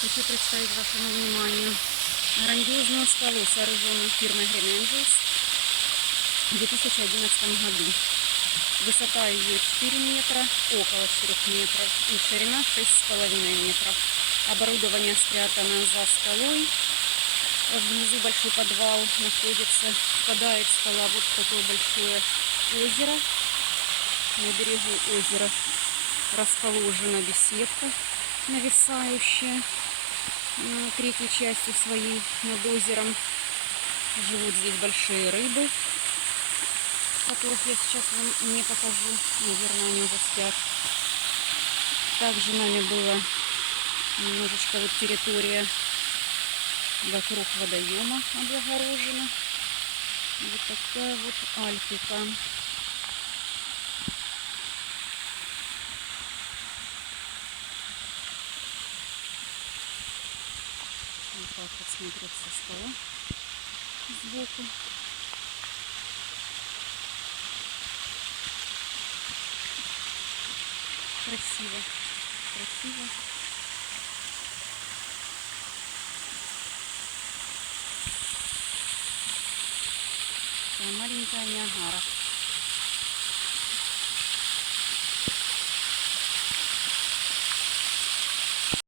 Хочу представить вашему вниманию грандиозную скалу, сооруженную фирмой Гременджус в 2011 году. Высота ее 4 метра, около 4 метров, и ширина 6,5 метров. Оборудование спрятано за скалой. Внизу большой подвал находится. Впадает скала вот в такое большое озеро. На берегу озера расположена беседка, нависающая третьей частью своей над озером. Живут здесь большие рыбы, которых я сейчас вам не покажу. Наверное, они уже спят. Также нами была немножечко вот территория вокруг водоема облагорожена. Вот такая вот Альпика. Вот так вот смотрится скала сбоку. Красиво, красиво. Такая маленькая Ниагара.